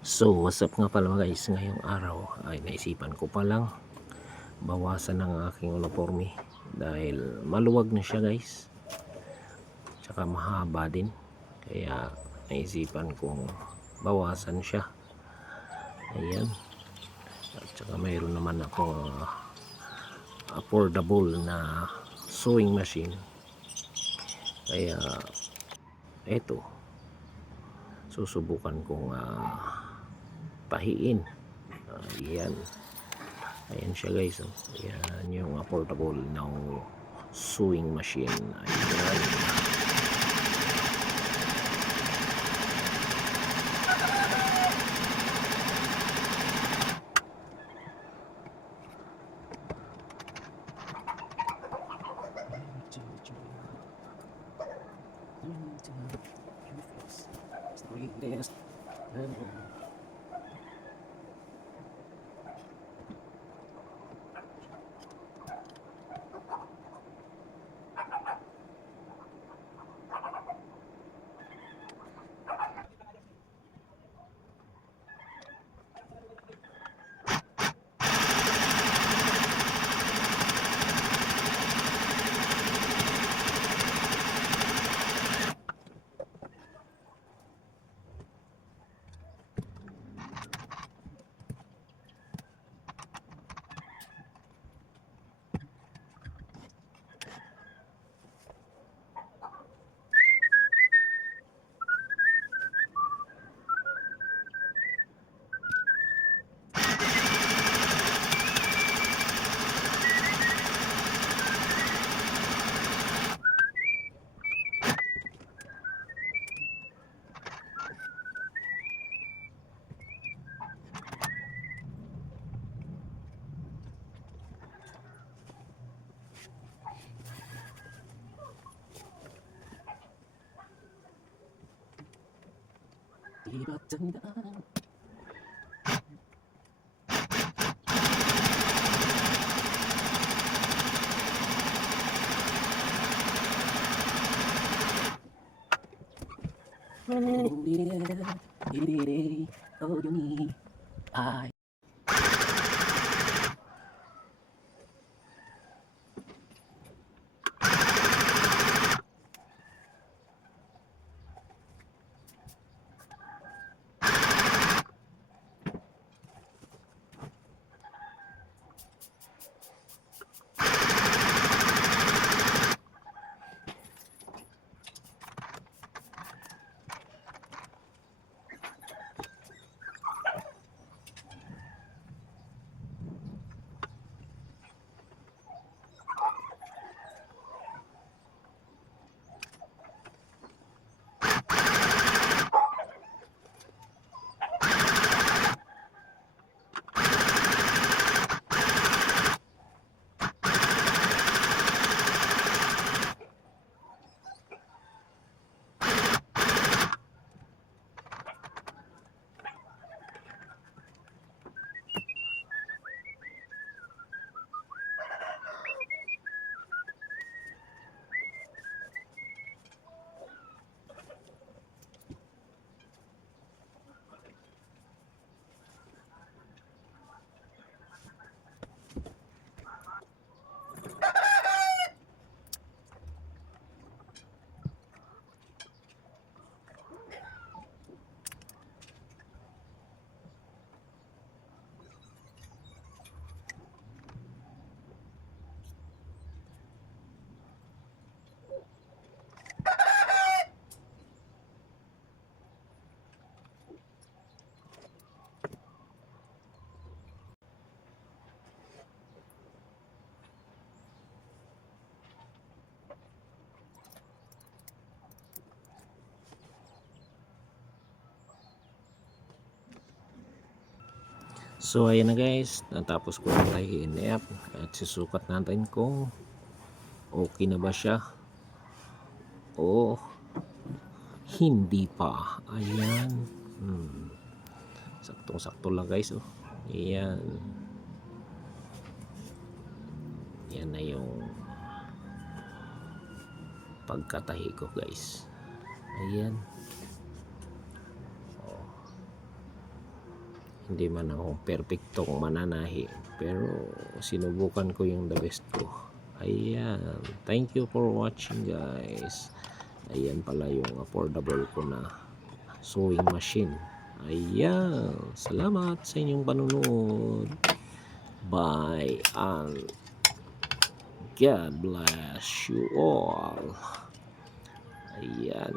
So what's up nga pala mga guys, ngayong araw ay naisipan ko palang bawasan ng aking uniforme dahil maluwag na siya guys, tsaka mahaba din, kaya naisipan kong bawasan siya. Ayan, at tsaka mayroon naman akong affordable na sewing machine, kaya eto susubukan kong pahiin. Ayan, ayan siya guys, oh. Ayan yung affordable na sewing machine. Ayan, so ayan na guys, natapos ko na tahiin at susukat natin kung okay na ba siya o hindi pa. Ayan, saktong sakto lang guys, oh. Ayan, yan na yung pagkatahi ko guys. Ayan, Hindi man ako perfectong mananahi, pero sinubukan ko yung the best ko. Ayan, thank you for watching guys. Ayan pala yung affordable ko na sewing machine. Ayan, salamat sa inyong panunod. Bye and God bless you all. Ayan.